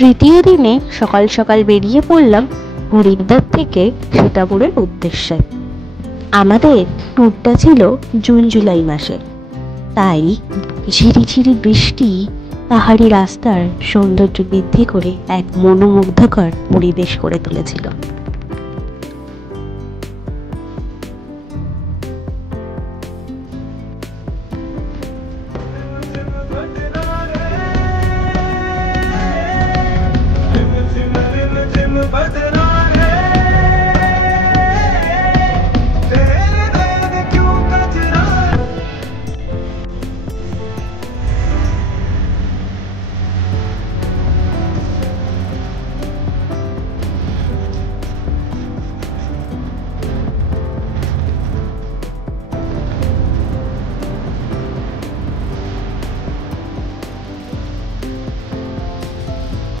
তৃতীয় দিনে সকাল সকাল বেরিয়ে পড়লাম হরিদ্বার থেকে সীতাপুরের উদ্দেশ্যে। আমাদের ট্যুরটা ছিল জুন জুলাই মাসে, তাই ঝিরিঝিরি বৃষ্টি পাহাড়ি রাস্তার সৌন্দর্য বৃদ্ধি করে এক মনোমুগ্ধকর পরিবেশ করে তুলেছিল।